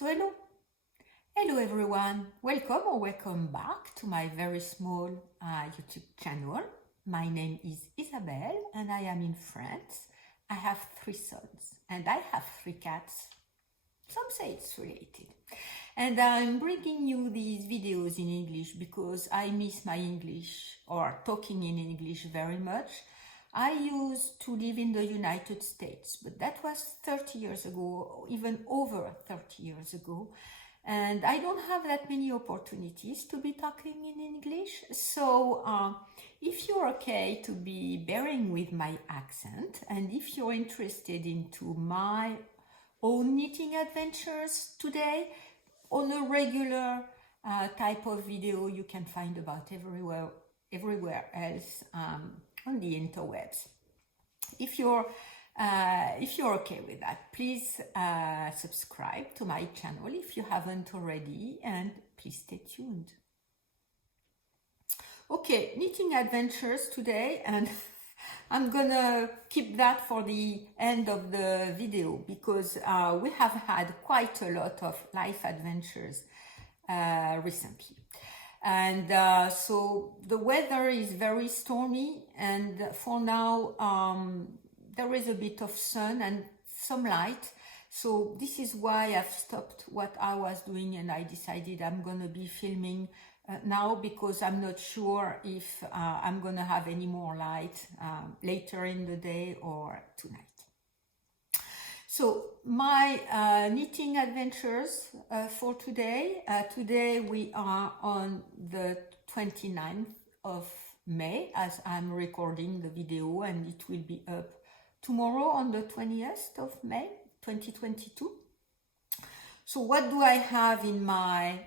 So hello everyone, welcome or welcome back to my very small YouTube channel. My name is Isabelle and I am in France. I have 3 sons and I have 3 cats. Some say it's related. And I'm bringing you these videos in English because I miss my English or talking in English very much. I used to live in the United States, but that was 30 years ago, even over 30 years ago. And I don't have that many opportunities to be talking in English. So if you're okay to be bearing with my accent, and if you're interested into my own knitting adventures today, on a regular type of video you can find about everywhere else on the interwebs. If you're okay with that, please subscribe to my channel if you haven't already, and please stay tuned. Okay, knitting adventures today, and I'm gonna keep that for the end of the video because we have had quite a lot of life adventures recently. And so the weather is very stormy, and for now there is a bit of sun and some light. So this is why I've stopped what I was doing and I decided I'm gonna be filming now, because I'm not sure if I'm gonna have any more light later in the day or tonight. So my knitting adventures for today. Today we are on the 29th of May as I'm recording the video, and it will be up tomorrow on the 20th of May 2022. So what do I have in my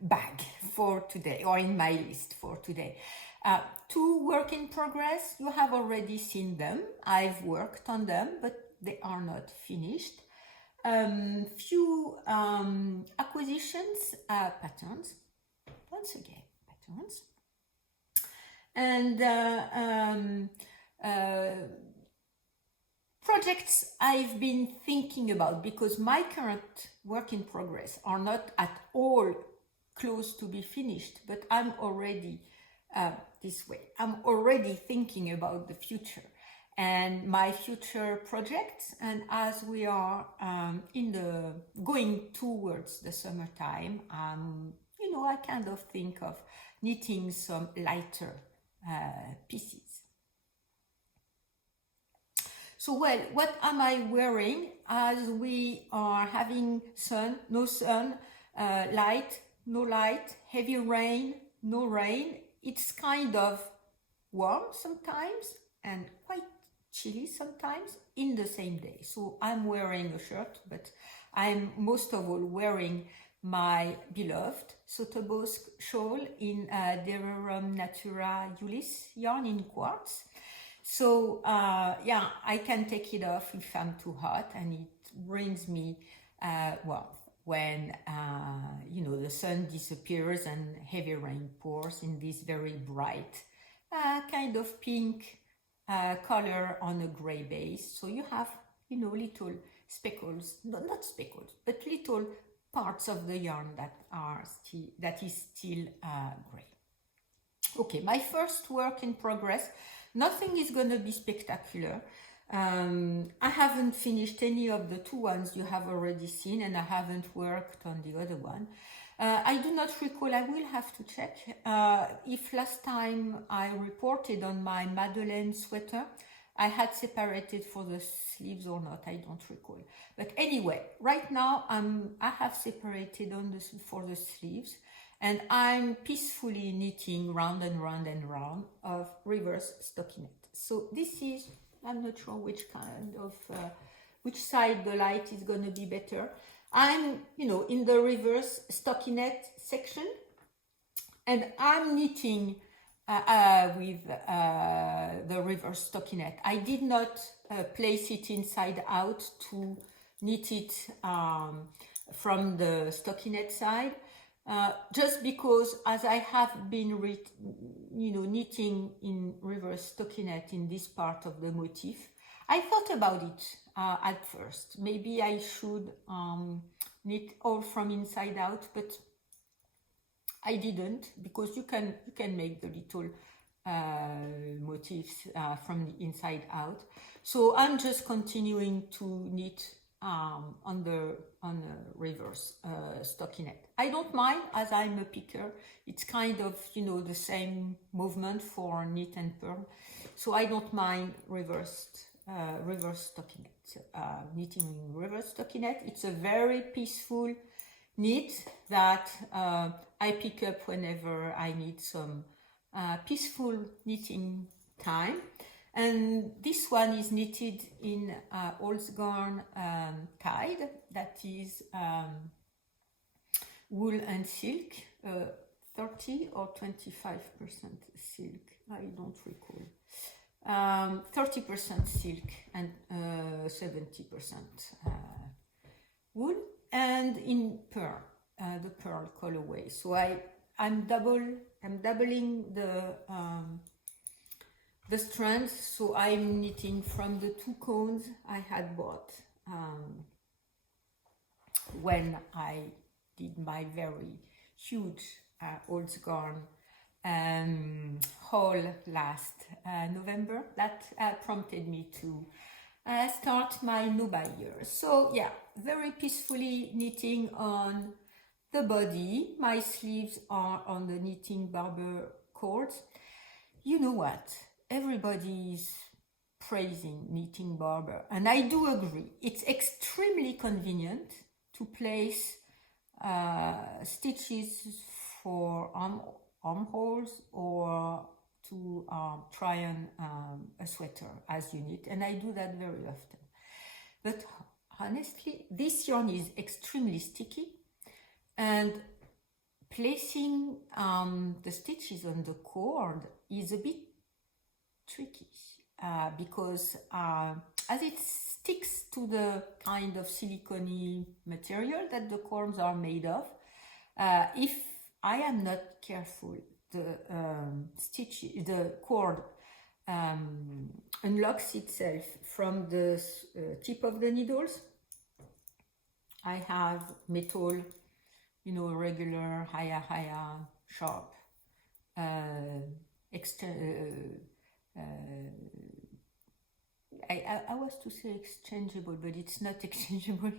bag for today, or in my list for today? 2 work in progress. You have already seen them. I've worked on them, but they are not finished. Few acquisitions, patterns, once again, patterns, and projects I've been thinking about, because my current work in progress are not at all close to be finished, but I'm already this way. I'm already thinking about the future and my future projects. And as we are going towards the summertime, I kind of think of knitting some lighter pieces. So what am I wearing as we are having sun, no sun, light, no light, heavy rain, no rain? It's kind of warm sometimes and quite chilly sometimes in the same day. So I'm wearing a shirt, but I'm most of all wearing my beloved Sotobos shawl in Dererum Natura Ulyss yarn in quartz. So yeah, I can take it off if I'm too hot, and it brings me warmth when the sun disappears and heavy rain pours in this very bright kind of pink color on a gray base. So you have little speckles, not speckles, but little parts of the yarn that is still gray. Okay, my first work in progress. Nothing is going to be spectacular. I haven't finished any of the 2 ones you have already seen, and I haven't worked on the other one. I do not recall, I will have to check if last time I reported on my Madeleine sweater I had separated for the sleeves or not. I don't recall. But anyway, right now I have separated for the sleeves, and I'm peacefully knitting round and round and round of reverse stockinette. So this is, I'm not sure which kind of, which side the light is going to be better. I'm, in the reverse stockinette section, and I'm knitting with the reverse stockinette. I did not place it inside out to knit it from the stockinette side. Just because as I have been knitting in reverse stockinette in this part of the motif, I thought about it at first. Maybe I should knit all from inside out, but I didn't, because you can make the little motifs from the inside out. So I'm just continuing to knit on the reverse stockinette. I don't mind, as I'm a picker. It's kind of, you know, the same movement for knit and purl, so I don't mind reverse stockinette. Knitting reverse stockinette, it's a very peaceful knit that I pick up whenever I need some peaceful knitting time. And this one is knitted in Holzgarn Tide, that is wool and silk, 30 or 25% silk, I don't recall. 30% silk and 70% wool, and in pearl, the pearl colorway. So I'm doubling the strands, so I'm knitting from the 2 cones I had bought when I did my very huge Holzgarn haul last November. That prompted me to start my no-buy year. So yeah, very peacefully knitting on the body. My sleeves are on the knitting barber cords. You know what? Everybody is praising knitting barber, and I do agree. It's extremely convenient to place stitches for armholes or to try on a sweater as you knit, and I do that very often. But honestly, this yarn is extremely sticky, and placing the stitches on the cord is a bit tricky because as it sticks to the kind of silicone material that the cords are made of, if I am not careful, the cord unlocks itself from the tip of the needles. I have metal, you know, regular, higher, sharp, I was to say exchangeable, but it's not exchangeable.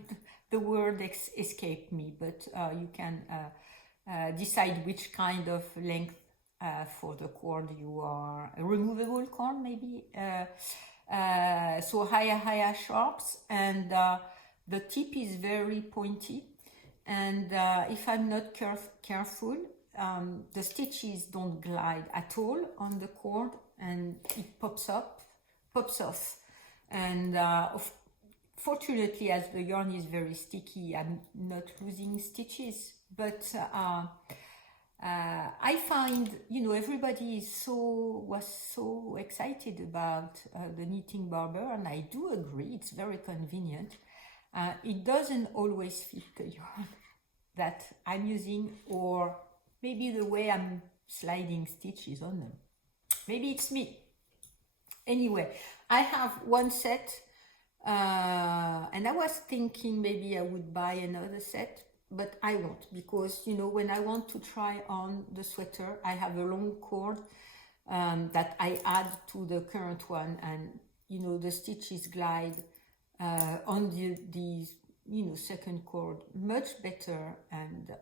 The word escaped me, but you can decide which kind of length for the cord you are. A removable cord, maybe. So higher sharps, and the tip is very pointy. And if I'm not careful, the stitches don't glide at all on the cord, and it pops off. And fortunately, as the yarn is very sticky, I'm not losing stitches. But I find, you know, everybody was so excited about the knitting barber, and I do agree, it's very convenient. It doesn't always fit the yarn that I'm using, or maybe the way I'm sliding stitches on them. Maybe it's me. Anyway, I have one set, and I was thinking maybe I would buy another set, but I won't, because, you know, when I want to try on the sweater, I have a long cord that I add to the current one, and, you know, the stitches glide on the you know, second cord much better, and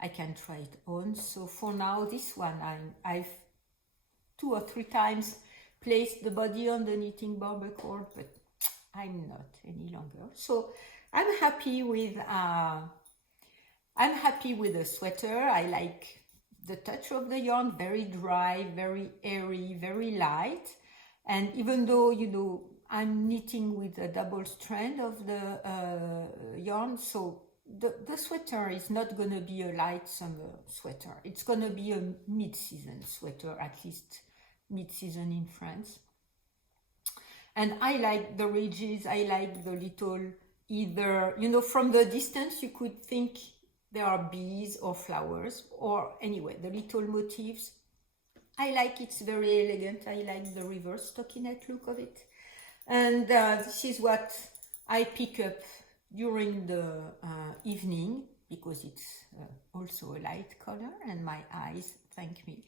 I can try it on. So for now, this one, I've 2 or 3 times placed the body on the knitting barber cord, but I'm not any longer. So I'm happy with the sweater. I like the touch of the yarn, very dry, very airy, very light. And even though, you know, I'm knitting with a double strand of the yarn, so the sweater is not going to be a light summer sweater. It's going to be a mid-season sweater, at least mid-season in France. And I like the ridges, I like the little, either, you know, from the distance you could think there are bees or flowers, or anyway, the little motifs. I like it's very elegant. I like the reverse stockinette look of it. And this is what I pick up during the evening, because it's also a light color, and my eyes thank me.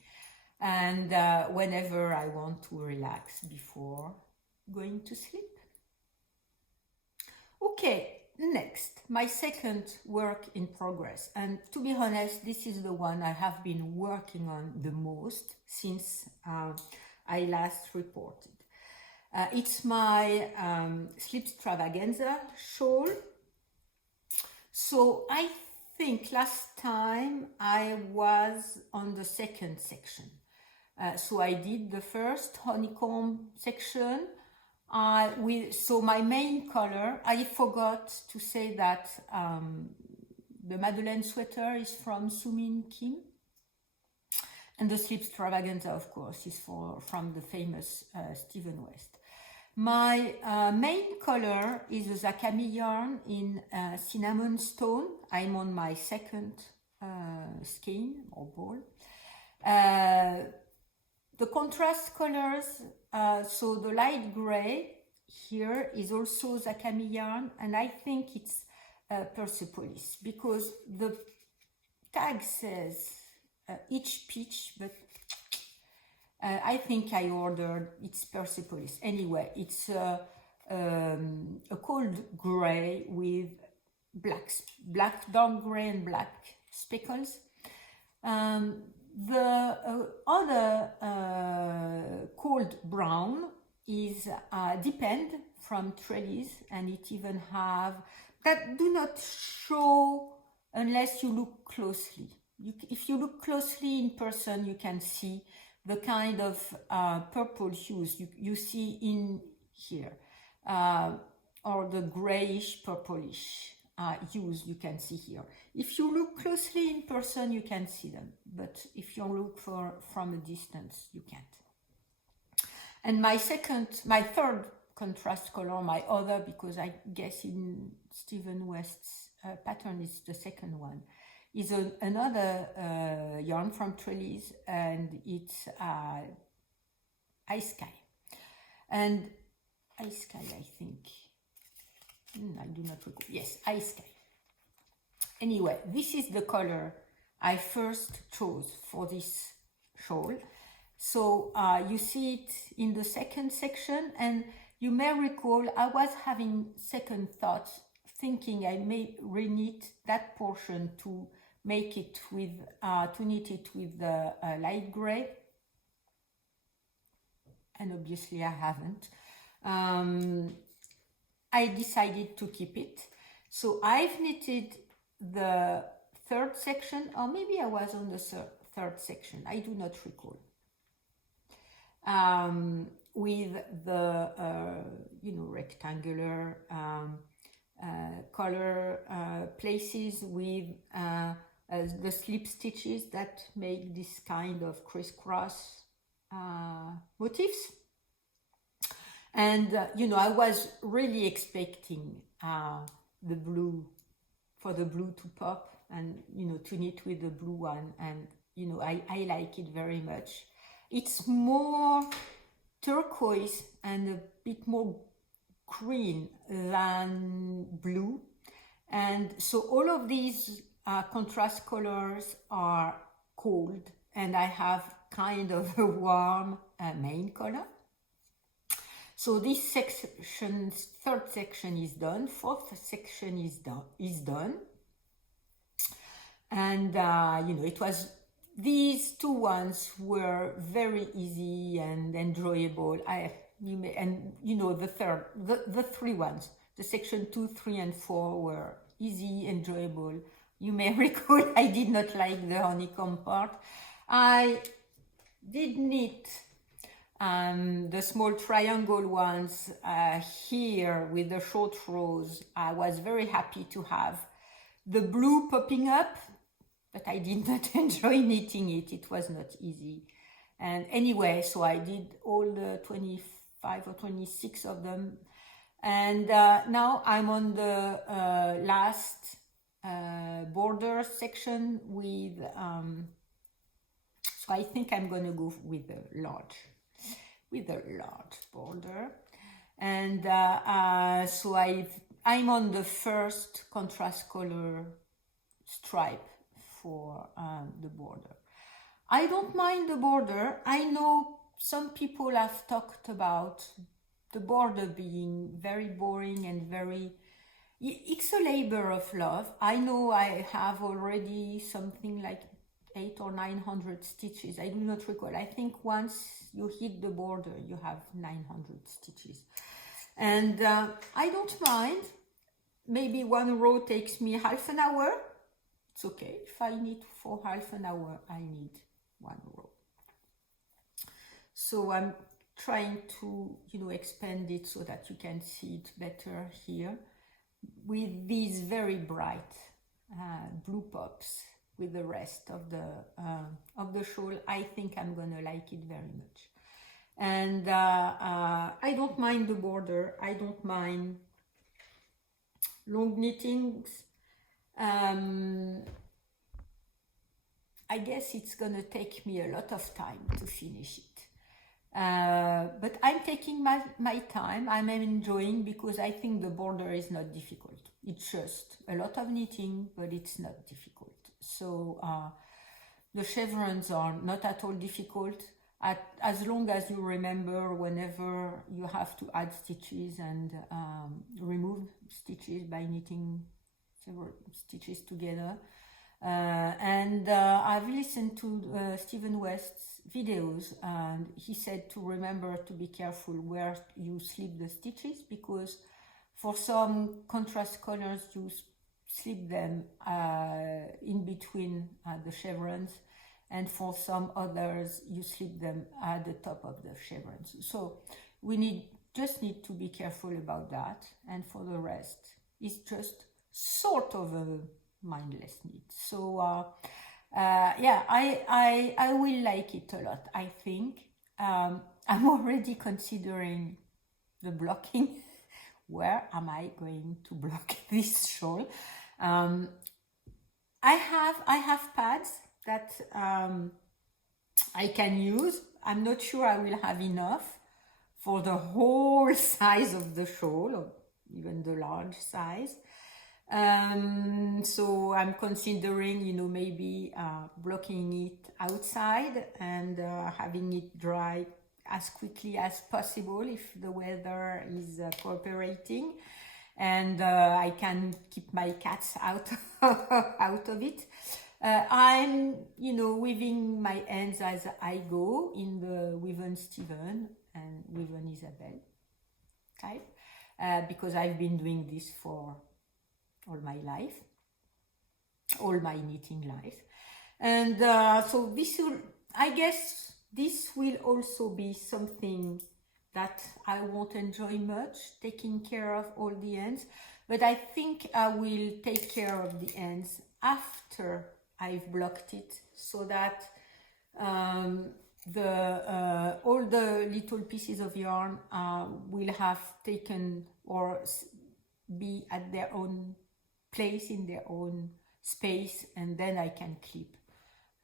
And whenever I want to relax before going to sleep. Okay, next, my second work in progress. And to be honest, this is the one I have been working on the most since I last reported. It's my sleep extravaganza shawl. So I think last time I was on the second section. So I did the first honeycomb section. So my main color, I forgot to say that the Madeleine sweater is from Sumin Kim. And the sleep extravaganza, of course, is from the famous Stephen West. My main color is a Zakami yarn in cinnamon stone. I'm on my second skein or ball. The contrast colors, so the light gray here is also Zakami yarn, and I think it's Persepolis, because the tag says each peach, but I think I ordered, it's Persepolis. Anyway, it's a cold gray with black, dark gray and black speckles. The other cold brown is depend from trellis, and it even have, that do not show unless you look closely. If you look closely in person, you can see the kind of purple hues you see in here, or the grayish purplish hues you can see here. If you look closely in person, you can see them, but if you look from a distance, you can't. And my third contrast color, my other, because I guess in Stephen West's pattern is the second one, is another yarn from trellis, and it's Ice Sky. And Ice Sky, I think, I do not recall. Yes, Ice Sky. Anyway, this is the color I first chose for this shawl. So you see it in the second section, and you may recall I was having second thoughts, thinking I may reknit that portion to make it with, to knit it with the light gray. And obviously I haven't. I decided to keep it. So I've knitted the third section, or maybe I was on the third section, I do not recall. With the, rectangular color places with the slip stitches that make this kind of crisscross motifs. And, I was really expecting the blue to pop and, to knit with the blue one. And, I like it very much. It's more turquoise and a bit more green than blue. And so all of these contrast colors are cold, and I have kind of a warm main color. So this section, third section is done, fourth section is done. And, it was, these two ones were very easy and enjoyable. The three ones, the section 2, 3, and 4 were easy, enjoyable. You may recall I did not like the honeycomb part. I did knit the small triangle ones here with the short rows. I was very happy to have the blue popping up, but I did not enjoy knitting it. It was not easy. And anyway, so I did all the 25 or 26 of them. And now I'm on the last border section with, so I think I'm going to go with a large border. And so I I'm on the first contrast color stripe for the border. I don't mind the border. I know some people have talked about the border being very boring and very... It's a labor of love. I know I have already something like 800 or 900 stitches. I do not recall. I think once you hit the border, you have 900 stitches. And I don't mind. Maybe one row takes me half an hour. It's okay. If I need for half an hour, I need one row. So I'm trying to, expand it so that you can see it better here with these very bright blue pops with the rest of the shawl. I think I'm gonna like it very much. And I don't mind the border. I don't mind long knittings. I guess it's gonna take me a lot of time to finish it. But I'm taking my time. I'm enjoying, because I think the border is not difficult. It's just a lot of knitting, but it's not difficult. So the chevrons are not at all difficult, as long as you remember whenever you have to add stitches and remove stitches by knitting several stitches together. And I've listened to Stephen West's videos, and he said to remember to be careful where you slip the stitches, because for some contrast colors you slip them in between the chevrons, and for some others you slip them at the top of the chevrons. So we just need to be careful about that, and for the rest it's just sort of a mindless knit. So yeah, I will like it a lot, I think. I'm already considering the blocking. Where am I going to block this shawl? I have pads that I can use. I'm not sure I will have enough for the whole size of the shawl, or even the large size. So I'm considering, maybe blocking it outside and having it dry as quickly as possible if the weather is cooperating, and I can keep my cats out of it. I'm weaving my ends as I go in the Weaven Stephen and Weaven Isabel type, because I've been doing this for all my life, all my knitting life. And so I guess this will also be something that I won't enjoy much, taking care of all the ends, but I think I will take care of the ends after I've blocked it, so that all the little pieces of yarn will have taken or be at their own place in their own space, and then I can clip.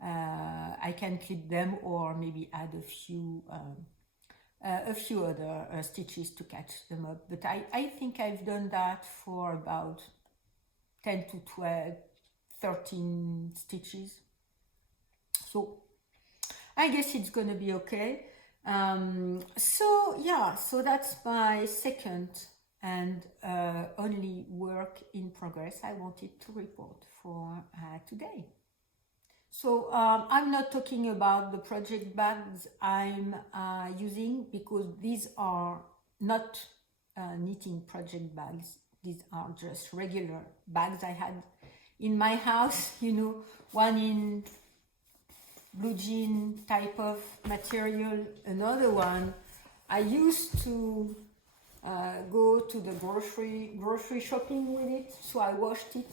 I can clip them, or maybe add a few other stitches to catch them up. But I think I've done that for about 10 to 12, 13 stitches. So I guess it's gonna be okay. So yeah, so that's my second and only work in progress I wanted to report for today. So I'm not talking about the project bags I'm using, because these are not knitting project bags. These are just regular bags I had in my house, one in blue jean type of material, another one I used to go to the grocery shopping with it, so I washed it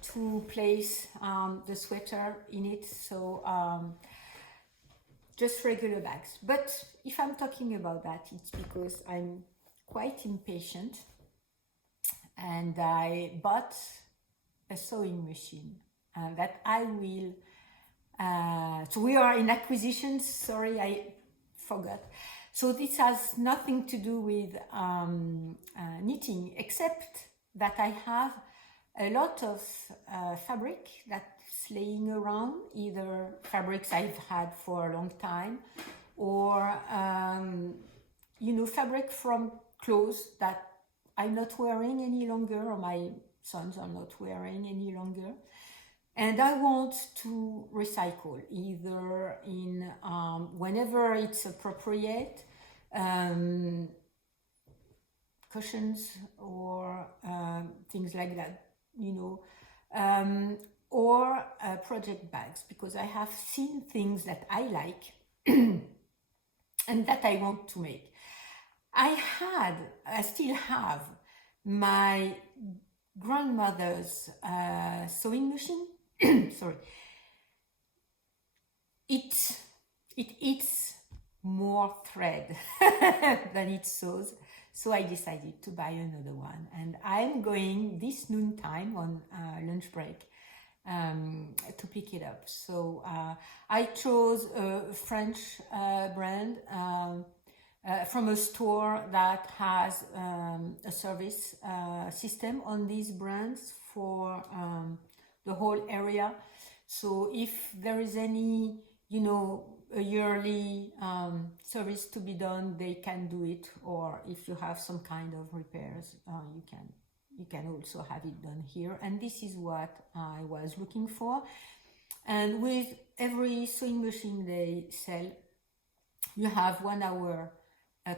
to place the sweater in it. So just regular bags. But if I'm talking about that, it's because I'm quite impatient, and I bought a sewing machine that I will so we are in acquisitions, sorry, I forgot. So this has nothing to do with knitting, except that I have a lot of fabric that's laying around, either fabrics I've had for a long time, or fabric from clothes that I'm not wearing any longer, or my sons are not wearing any longer. And I want to recycle, either in whenever it's appropriate, cushions or things like that, or project bags, because I have seen things that I like and that I want to make. I still have my grandmother's sewing machine. Sorry. It eats more thread than it sews, so I decided to buy another one, and I'm going this noontime on lunch break to pick it up. So I chose a French brand from a store that has a service system on these brands for the whole area. So if there is any, a yearly service to be done, they can do it. Or if you have some kind of repairs, you can also have it done here. And this is what I was looking for. And with every sewing machine they sell, you have 1 hour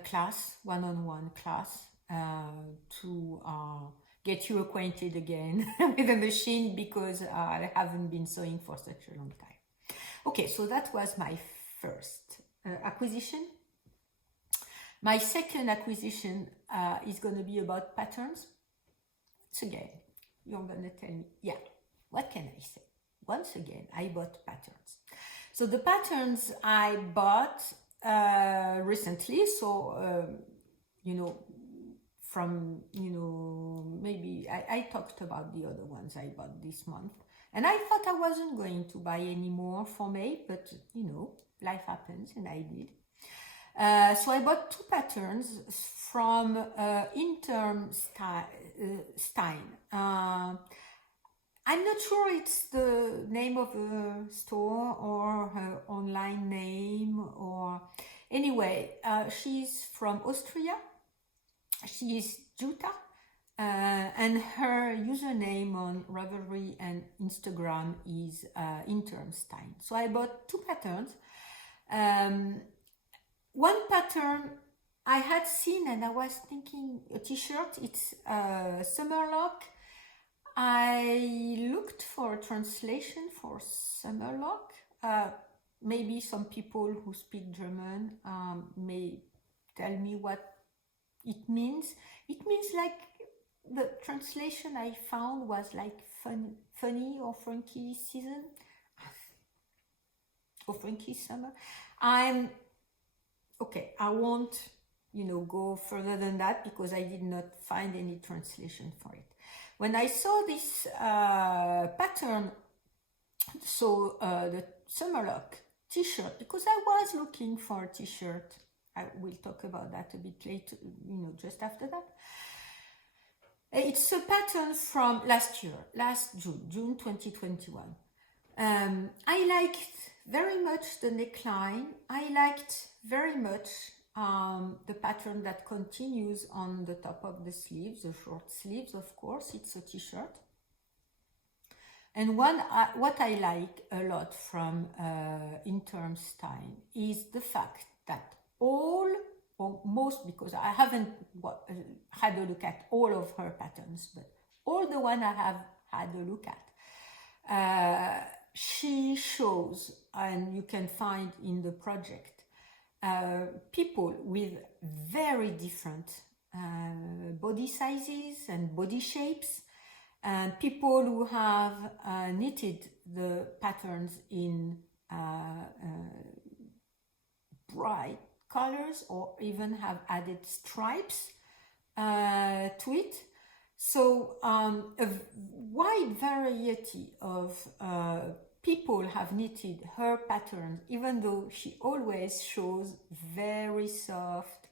class, one-on-one class, to get you acquainted again with the machine, because I haven't been sewing for such a long time. Okay, so that was my first acquisition. My second acquisition is going to be about patterns. Once again, you're going to tell me, yeah, what can I say? Once again, I bought patterns. So the patterns I bought recently, so from maybe I talked about the other ones I bought this month, and I thought I wasn't going to buy any more for May, but life happens, and I did. So I bought 2 patterns from Interim Stein. I'm not sure it's the name of a store or her online name, or anyway, she's from Austria. She is Jutta, and her username on Ravelry and Instagram is Interim Stein. So I bought 2 patterns. One pattern I had seen, and I was thinking a t-shirt, it's Summerlock. I looked for a translation for Summerlock. Maybe some people who speak German may tell me what it means. It means, like, the translation I found was like funny or funky season, or funky summer. Okay, I won't go further than that, because I did not find any translation for it. When I saw this pattern, so the Summerlock t-shirt, because I was looking for a t-shirt, I will talk about that a bit later, just after that. It's a pattern from last June 2021. I liked very much the neckline. I liked very much the pattern that continues on the top of the sleeves, the short sleeves, of course. It's a t-shirt. And what I like a lot from Interim Stein is the fact that most, because I haven't had a look at all of her patterns, but all the one I have had a look at, she shows, and you can find in the project, people with very different body sizes and body shapes, and people who have knitted the patterns in bright colors, or even have added stripes to it. So a wide variety of people have knitted her patterns, even though she always shows very soft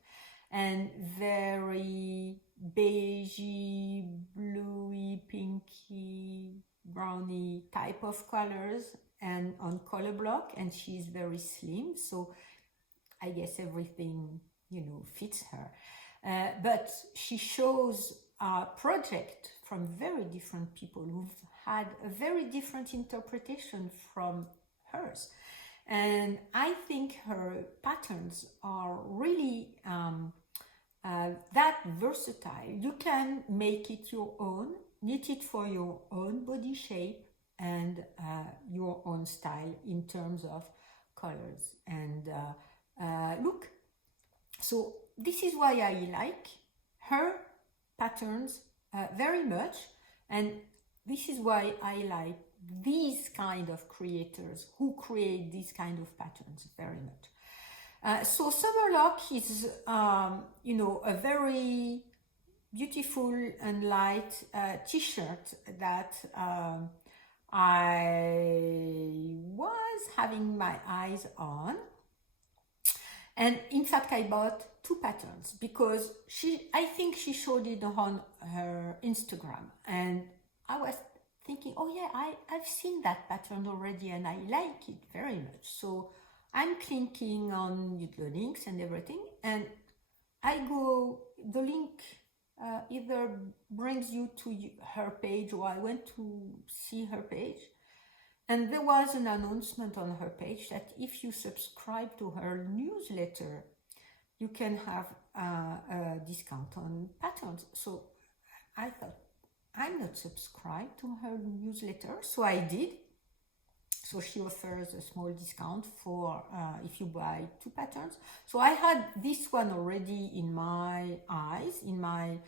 and very beigey, bluey, pinky, browny type of colors and on color block, and she's very slim, so I guess everything, you know, fits her. But she shows a project from very different people who've had a very different interpretation from hers. And I think her patterns are really that versatile. You can make it your own, knit it for your own body shape and your own style in terms of colors and look. So this is why I like her patterns very much, and this is why I like these kind of creators who create these kind of patterns very much. So Summerlock is, you know, a very beautiful and light t-shirt that I was having my eyes on. And in fact, I bought 2 patterns because I think she showed it on her Instagram. And I was thinking, oh yeah, I've seen that pattern already and I like it very much. So I'm clicking on the links and everything. And the link either brings you to her page, or I went to see her page. And there was an announcement on her page that if you subscribe to her newsletter, you can have a discount on patterns. So I thought, I'm not subscribed to her newsletter, so I did. So she offers a small discount for if you buy 2 patterns. So I had this one already in my eyes, in my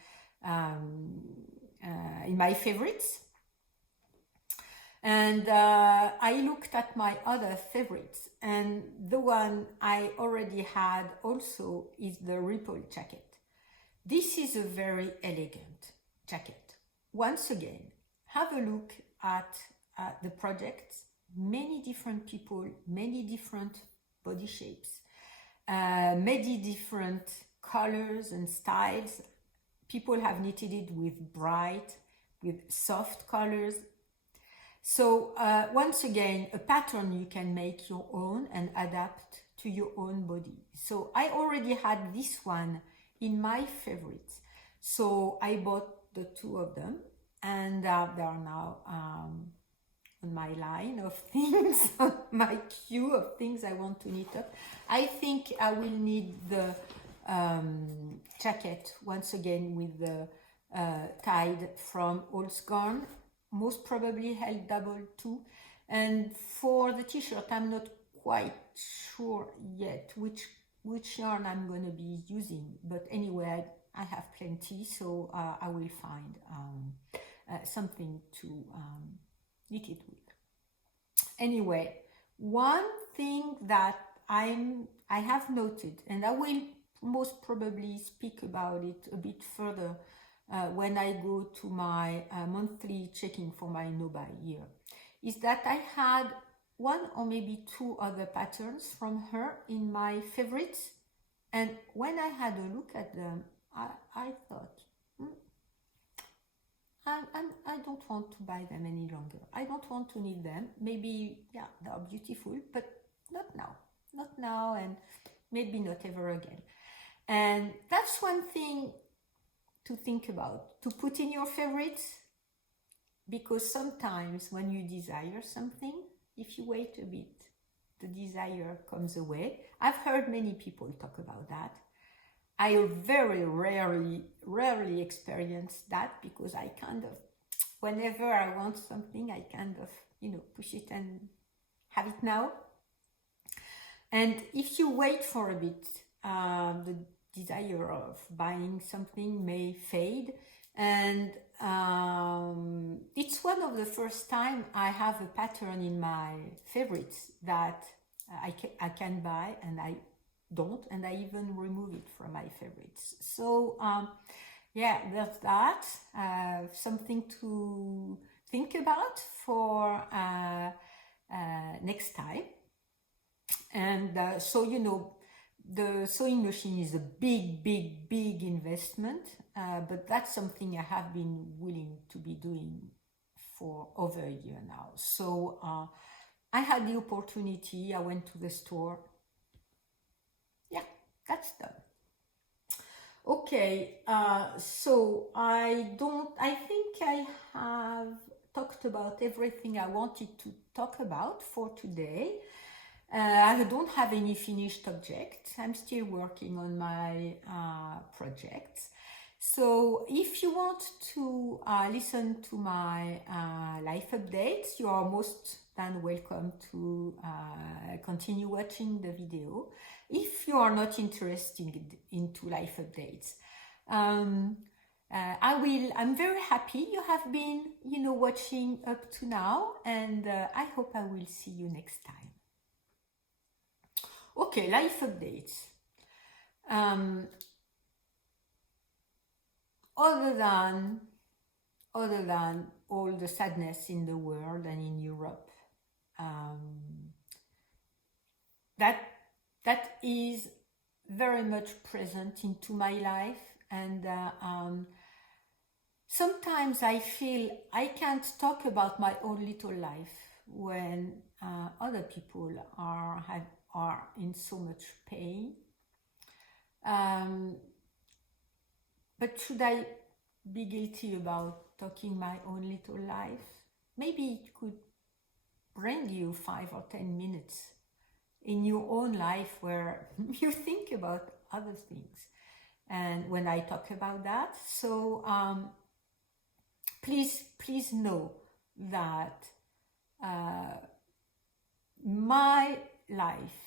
favorites. And I looked at my other favorites, and the one I already had also is the Ripple jacket. This is a very elegant jacket. Once again, have a look at the projects. Many different people, many different body shapes, many different colors and styles. People have knitted it with bright, with soft colors. So once again, a pattern you can make your own and adapt to your own body. So I already had this one in my favorites. So I bought the 2 of them, and they are now on my line of things, on my queue of things I want to knit up. I think I will need the jacket once again with the tied from Old Garn, most probably held double too. And for the t-shirt, I'm not quite sure yet which yarn I'm going to be using, but anyway, I have plenty, so I will find something to knit it with. Anyway, one thing that I have noted, and I will most probably speak about it a bit further when I go to my monthly checking for my no-buy year, is that I had 1 or maybe 2 other patterns from her in my favorites, and when I had a look at them, I thought, I don't want to buy them any longer. I don't want to knit them. Maybe, yeah, they are beautiful, but not now, and maybe not ever again. And that's one thing to think about, to put in your favorites, because sometimes when you desire something, if you wait a bit, the desire comes away. I've heard many people talk about that. I very rarely experience that, because I kind of, whenever I want something, I kind of, push it and have it now. And if you wait for a bit, the desire of buying something may fade. And it's one of the first time I have a pattern in my favorites that I can buy, and I don't, and I even remove it from my favorites. So yeah, there's that, something to think about for next time. And so, you know, the sewing machine is a big investment, but that's something I have been willing to be doing for over a year now. So I had the opportunity, I went to the store. Yeah, that's done. Okay, so I think I have talked about everything I wanted to talk about for today. I don't have any finished objects. I'm still working on my projects. So if you want to listen to my life updates, you are most than welcome to continue watching the video. If you are not interested into life updates, I'm very happy you have been, you know, watching up to now, and I hope I will see you next time. Okay, life updates. Other than all the sadness in the world and in Europe, that is very much present into my life, and sometimes I feel I can't talk about my own little life when other people are in so much pain. But should I be guilty about talking my own little life? Maybe it could bring you 5 or 10 minutes in your own life where you think about other things. And when I talk about that, so please know that my life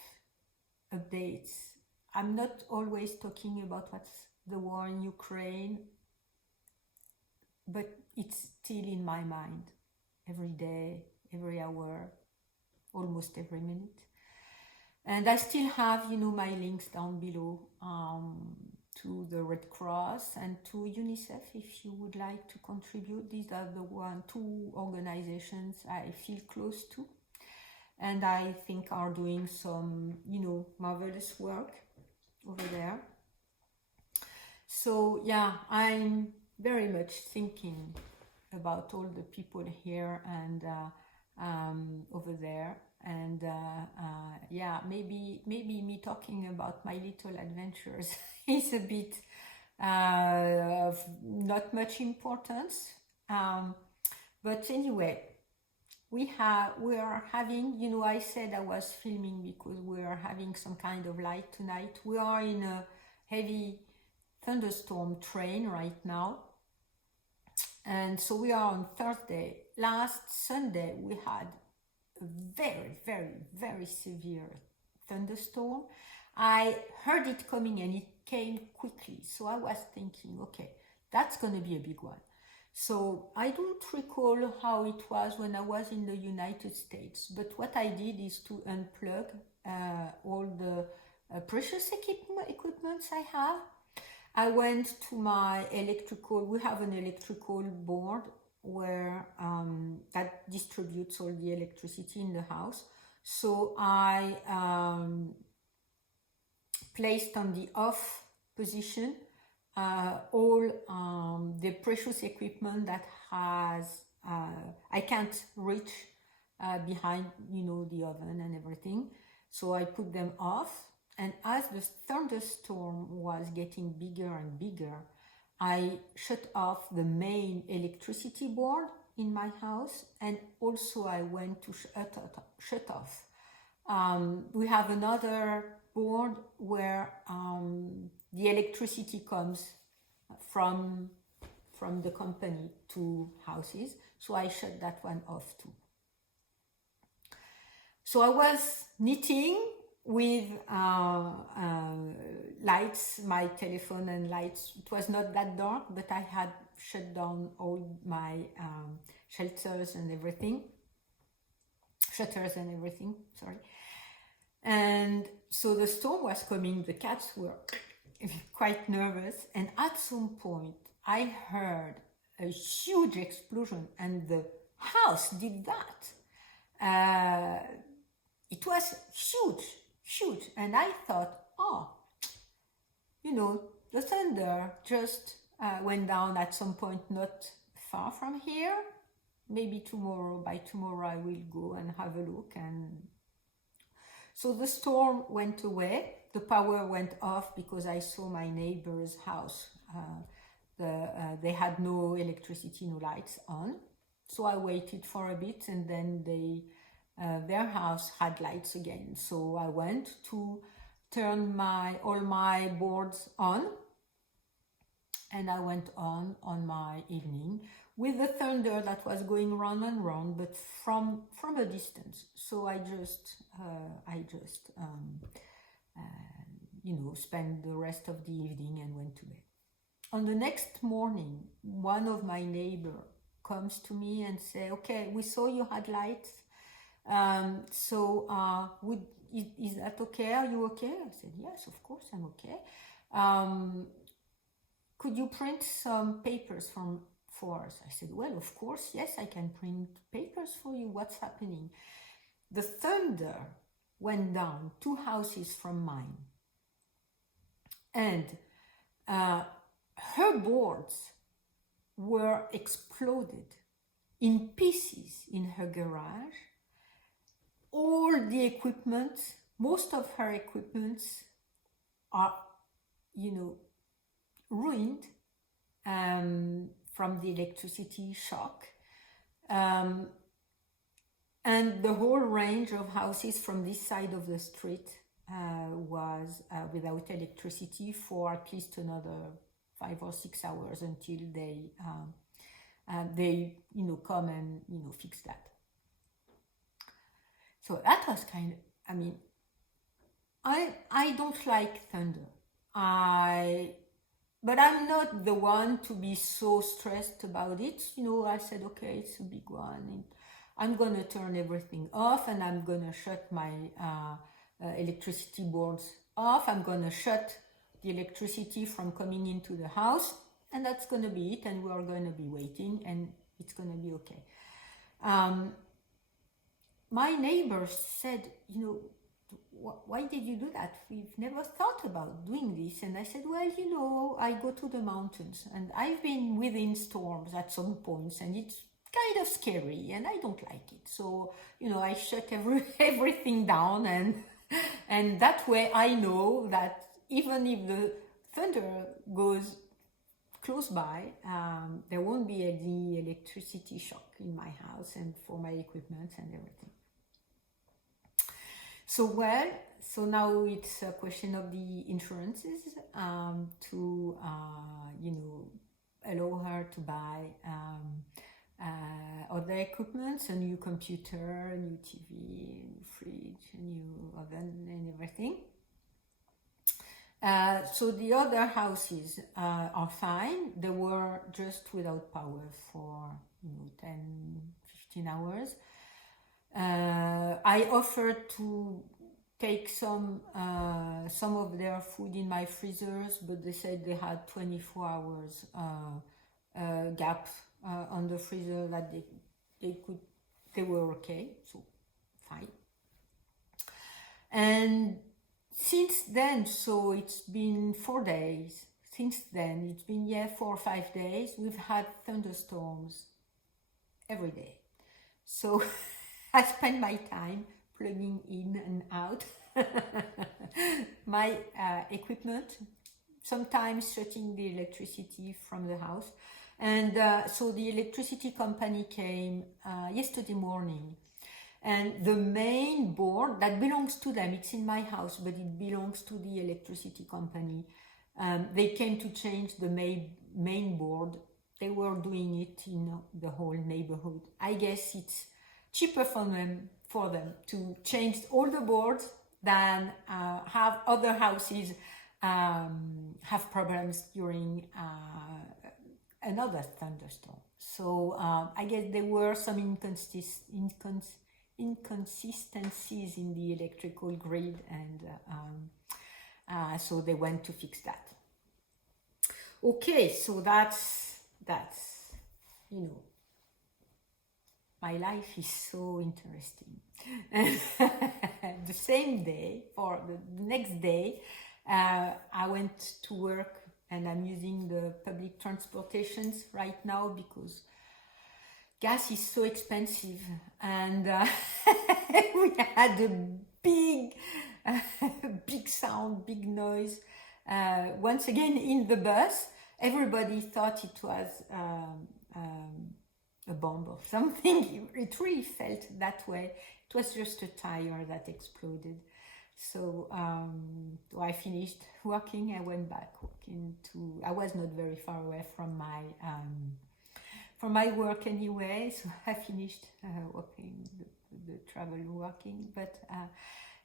updates, I'm not always talking about what's the war in Ukraine, but it's still in my mind every day, every hour, almost every minute. And I still have, you know, my links down below to the Red Cross and to UNICEF if you would like to contribute. These are the two organizations I feel close to, and I think are doing some, you know, marvelous work over there. So yeah, I'm very much thinking about all the people here and over there, and yeah, maybe me talking about my little adventures is a bit of not much importance, but anyway, we are having, you know, I said I was filming because we are having some kind of light tonight. We are in a heavy thunderstorm train right now, and so we are on Thursday. Last Sunday we had a very severe thunderstorm. I heard it coming and it came quickly, so I was thinking, okay, that's going to be a big one. So I don't recall how it was when I was in the United States, but what I did is to unplug all the precious equipments I have. I went to my electrical, we have an electrical board where that distributes all the electricity in the house. So I placed on the off position all the precious equipment that has I can't reach behind, you know, the oven and everything. So I put them off, and as the thunderstorm was getting bigger and bigger, I shut off the main electricity board in my house, and also I went to shut off. We have another board where the electricity comes from the company to houses, so I shut that one off too. So I was knitting with lights, my telephone and lights. It was not that dark, but I had shut down all my shutters and everything, sorry. And so the storm was coming, the cats were quite nervous, and at some point I heard a huge explosion, and the house did that. it was huge. And I thought, oh, the thunder just went down at some point not far from here. Maybe by tomorrow I will go and have a look. And so the storm went away. The power went off because I saw my neighbor's house. They had no electricity, no lights on. So I waited for a bit, and then their house had lights again. So I went to turn all my boards on, and I went on my evening with the thunder that was going round and round, but from a distance. So I just spent the rest of the evening and went to bed. On the next morning, one of my neighbors comes to me and say, okay, we saw you had lights. Is that okay? Are you okay? I said, yes, of course I'm okay. Could you print some papers for us? I said, well, of course, yes, I can print papers for you. What's happening? The thunder went down 2 houses from mine. And her boards were exploded in pieces in her garage. All the equipment, most of her equipments are, ruined from the electricity shock. And the whole range of houses from this side of the street was without electricity for at least another 5 or 6 hours until they come and fix that. So that was I don't like thunder. But I'm not the one to be so stressed about it. I said, okay, it's a big one. And I'm going to turn everything off, and I'm going to shut my electricity boards off. I'm going to shut the electricity from coming into the house, and that's going to be it. And we're going to be waiting, and it's going to be okay. My neighbor said, why did you do that? We've never thought about doing this. And I said, well, I go to the mountains, and I've been within storms at some points, and it's kind of scary, and I don't like it. So, I shut everything down, and that way I know that even if the thunder goes close by, there won't be any electricity shock in my house and for my equipment and everything. So now it's a question of the insurances to allow her to buy other equipment, a new computer, a new TV, a new fridge, a new oven, and everything. So the other houses are fine. They were just without power for 10, 15 hours. I offered to take some of their food in my freezers, but they said they had 24 hours gap on the freezer, that they were okay, so fine. And since then, so it's been 4 days. Since then, it's been 4 or 5 days. We've had thunderstorms every day. So I spend my time plugging in and out my equipment, sometimes shutting the electricity from the house. And so the electricity company came yesterday morning. And the main board that belongs to them, it's in my house, but it belongs to the electricity company. They came to change the main board. They were doing it in the whole neighborhood. I guess it's cheaper for them to change all the boards than have other houses have problems during another thunderstorm. So I guess there were some inconsistencies in the electrical grid, and so they went to fix that. Okay, so that's my life is so interesting. And the same day, for the next day, I went to work, and I'm using the public transportations right now because gas is so expensive, and we had a big, big sound, big noise. Once again in the bus, everybody thought it was a bomb or something. It really felt that way. It was just a tire that exploded. So I finished working. I went back working to. I was not very far away from my work anyway. So I finished working the travel working. But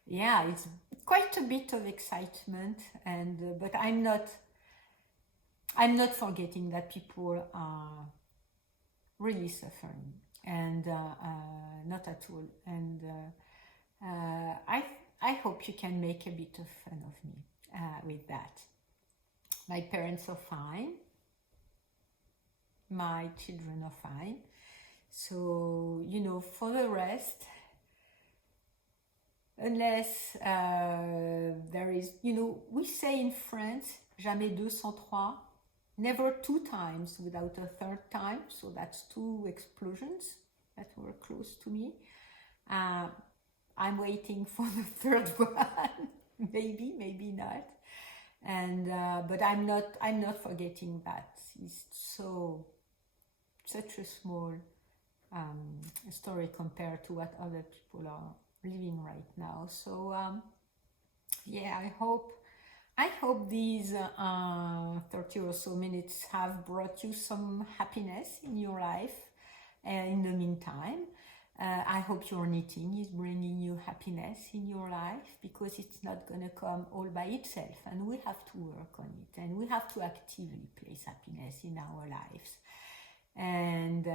yeah, it's quite a bit of excitement, and but I'm not forgetting that people are really suffering, and not at all. And I hope you can make a bit of fun of me with that. My parents are fine. My children are fine. So, you know, for the rest, unless there is, you know, we say in France, jamais deux sans trois, never two times without a third time. So that's two explosions that were close to me. I'm waiting for the third one, maybe not. And but I'm not forgetting that. It's such a small story compared to what other people are living right now. So yeah, I hope these 30 or so minutes have brought you some happiness in your life. In the meantime, I hope your knitting is bringing you happiness in your life, because it's not going to come all by itself, and we have to work on it, and we have to actively place happiness in our lives. And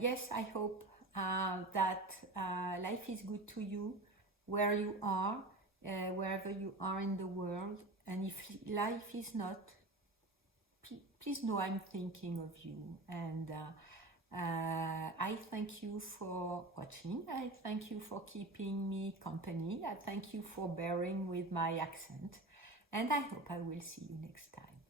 yes, I hope that life is good to you where you are, wherever you are in the world. And if life is not, please know I'm thinking of you. And I thank you for watching. I thank you for keeping me company. I thank you for bearing with my accent. And I hope I will see you next time.